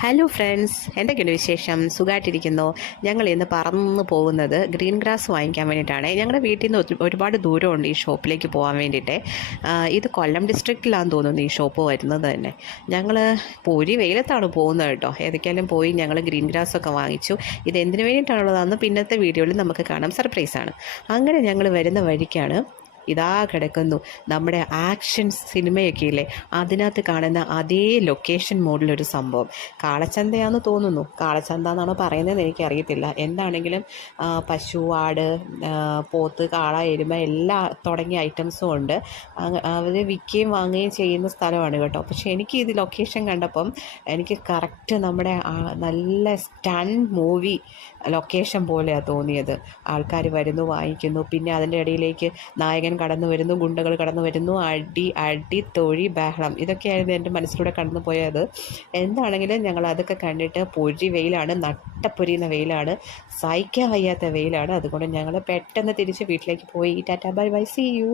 Hello friends എന്തൊക്കെയുണ്ട് വിശേഷം? സുഖമായിട്ടിരിക്കുന്നു ഞങ്ങൾ ഇന്ന് പറന്ന് പോകുന്നത് ഗ്രീൻ ഗ്രാസ് വാങ്ങിക്കാൻ വേണ്ടിയിട്ടാണ്. ഞങ്ങളുടെ വീട്ടിൽ നിന്ന് ഒരുപാട് ദൂരമുണ്ട് ഈ ഷോപ്പിലേക്ക് പോകാൻ വേണ്ടിയിട്ട്. ഇത് കൊല്ലം ഡിസ്ട്രിക്റ്റിലാണെന്ന് തോന്നുന്നു ഈ ഷോപ്പ് വരുന്നത് തന്നെ. ഞങ്ങൾ പൊരി വെയിലത്താണ് പോകുന്നത് കേട്ടോ. ഏതൊക്കെയാലും പോയി ഞങ്ങൾ ഗ്രീൻ ഗ്രാസ് ഒക്കെ വാങ്ങിച്ചു. ഇത് എന്തിനു വേണ്ടിയിട്ടാണുള്ളതെന്ന് പിന്നത്തെ വീഡിയോയിൽ നമുക്ക് കാണാം. സർപ്രൈസാണ് അങ്ങനെ ഞങ്ങൾ വരുന്ന വഴിക്കാണ് ഇതാ കിടക്കുന്നു. നമ്മുടെ ആക്ഷൻ സിനിമയൊക്കെ ഇല്ലേ അതിനകത്ത് കാണുന്ന അതേ ലൊക്കേഷൻ മോഡിലൊരു സംഭവം. കാളച്ചന്തയാണെന്ന് തോന്നുന്നു. കാളച്ചന്ത എന്നാണ് പറയുന്നതെന്ന് എനിക്കറിയത്തില്ല. എന്താണെങ്കിലും പശു ആട് പോത്ത് കാള എരുമ എല്ലാ തുടങ്ങിയ ഐറ്റംസും ഉണ്ട്. അവർ വിൽക്കുകയും വാങ്ങുകയും ചെയ്യുന്ന സ്ഥലമാണ് കേട്ടോ. പക്ഷേ എനിക്ക് ഇത് ലൊക്കേഷൻ കണ്ടപ്പം എനിക്ക് കറക്റ്റ് നമ്മുടെ നല്ല സ്റ്റൺ മൂവി ലൊക്കേഷൻ പോലെയാണ് തോന്നിയത്. ആൾക്കാർ വരുന്നു വാങ്ങിക്കുന്നു. പിന്നെ അതിന്റെ ഇടയിലേക്ക് നായകൻ കടന്നു വരുന്നു ഗുണ്ടകൾ കടന്നു വരുന്നു അടി അടി തൊഴി ബഹളം. ഇതൊക്കെയായിരുന്നു എന്റെ മനസ്സിലൂടെ കടന്നു പോയത്. എന്താണെങ്കിലും ഞങ്ങൾ അതൊക്കെ കണ്ടിട്ട് പൊരി വെയിലാണ് നട്ടപ്പൊരിയുന്ന വെയിലാണ് സഹിക്കാൻ വയ്യാത്ത വെയിലാണ്. അതുകൊണ്ട് ഞങ്ങൾ പെട്ടെന്ന് തിരിച്ച് വീട്ടിലേക്ക് പോയി. Tata bye bye see you.